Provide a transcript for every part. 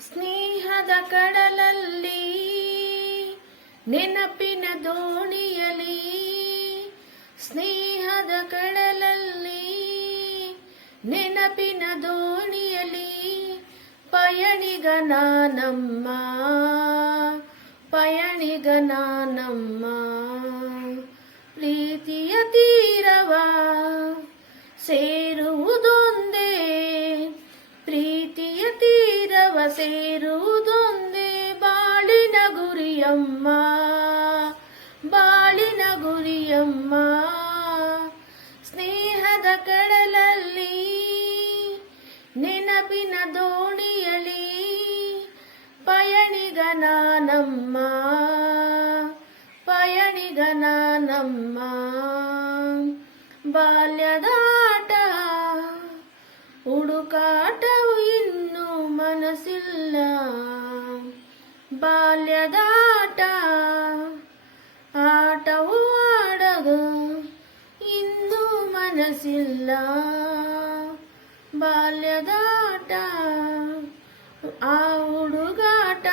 ಸ್ನೇಹದ ಕಡಲಲ್ಲಿ ನೆನಪಿನ ದೋಣಿಯಲಿ ಸ್ನೇಹದ ಕಡಲಲ್ಲಿ ನೆನಪಿನ ದೋಣಿಯಲಿ ಪಯಣಿಗನಾನಮ್ಮ ಪಯಣಿಗನಾನಮ್ಮ ಪ್ರೀತಿಯ ತೀರವ ಸೇರುವುದೊಂದೇ ಸೇರುವುದೊಂದೇ ಬಾಳಿನ ಗುರಿಯಮ್ಮ ಬಾಳಿನ ಗುರಿಯಮ್ಮ. ಸ್ನೇಹದ ಕಡಲಲ್ಲಿ ನೆನಪಿನ ದೋಣಿಯಲಿ ಪಯಣಿಗನ ನಮ್ಮ ಪಯಣಿಗನ ನಮ್ಮ ಬಾಲ್ಯದ ಆಟ, ಆಟವು ಆಡದು ಇನ್ನೂ ಮನಸ್ಸಿಲ್ಲ. ಬಾಲ್ಯದ ಆಟ, ಆ ಹುಡುಗಾಟ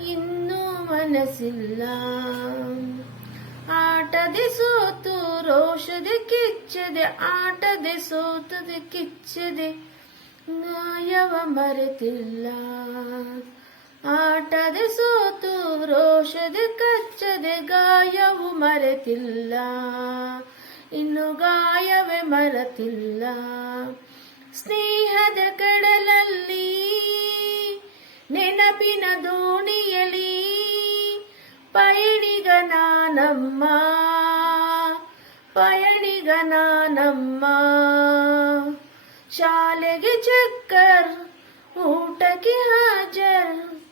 ಇನ್ನು ಮನಸ್ಸಿಲ್ಲ. ಆಟದೆ ಸೋತು, ರೋಷದೆ ಕಿಚ್ಚದೆ, ಆಟದೆ ಸೋತದೆ ಕಿಚ್ಚದೆ ನಾಯವ ಮರೆತಿಲ್ಲ. ಆಟದೆ ಸೋತು, ರೋಷದ ಕಚ್ಚದೆ ಗಾಯವು ಮರೆತಿಲ್ಲ. ಇನ್ನು ಗಾಯವೇ ಮರೆತಿಲ್ಲ. ಸ್ನೇಹದ ಕಡಲಲ್ಲಿ, ನೆನಪಿನ ದೋಣಿಯಲಿ ಪಯಣಿಗ ನಾನಮ್ಮ ಪಯಣಿಗ ನಾನಮ್ಮ. ಶಾಲೆಗೆ ಚಕ್ಕರ್, ಊಟಕ್ಕೆ ಹಾಜರ್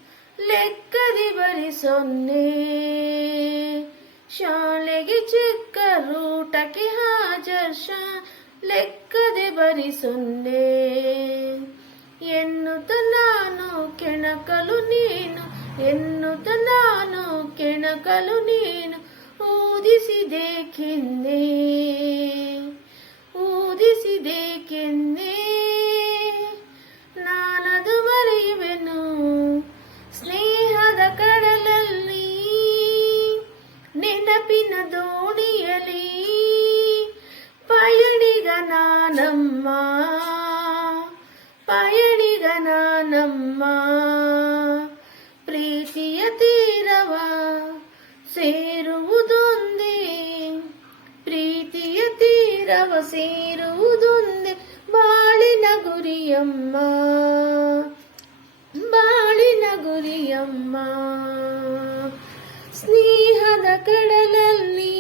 ಲೆಕ್ಕದಿ ಬರಿ ಸೊನ್ನೆ. ಶಾಲೆಗೆ ಚಿಕ್ಕ ರೂಟಕ್ಕೆ ಹಾಜರ್ ಶಾ, ಲೆಕ್ಕದೆ ಬರಿ ಸೊನ್ನೆ. ಎನ್ನುತ್ತ ನಾನು ಕೆಣಕಲು ನೀನು, ಎನ್ನುತ್ತ ನಾನು ಕೆಣಕಲು ನೀನು, ಊದಿಸಿದೆ ಕಿನ್ನೆ. ಊದಿಸಿದೆ ಕೆನ್ನೆ. ನಮ್ಮ ಪಯಣಿಗನ ನಮ್ಮ ಪ್ರೀತಿಯ ತೀರವ ಸೇರುವುದೊಂದೇ, ಪ್ರೀತಿಯ ತೀರವ ಸೇರುವುದೊಂದೇ. ಬಾಳಿನ ಗುರಿಯಮ್ಮ ಬಾಳಿನ ಗುರಿಯಮ್ಮ, ಸ್ನೇಹದ ಕಡಲಲ್ಲಿ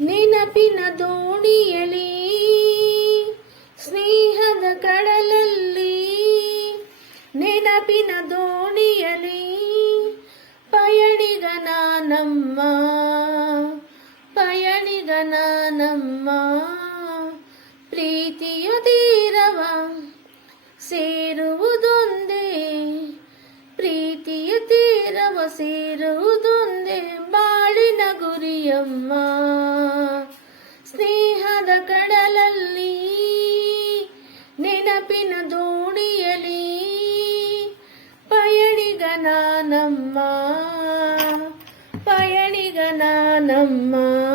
ನೆನಪಿನ ದೋಣಿಯಲಿ ನಮ್ಮ ಪಯಣಿಗ ನಮ್ಮ ಪ್ರೀತಿಯು ತೀರವ, ಸೇರುವುದೊಂದೇ, ಪ್ರೀತಿಯ ತೀರವ, ಸೇರುವುದೊಂದೇ, ಬಾಳಿನ ಗುರಿಯಮ್ಮ. ಸ್ನೇಹದ ಕಡಲಲ್ಲಿ, ನೆನಪಿನ ದೋಣಿಯಲಿ ಪಯಣಿಗ ನಮ್ಮ Mom.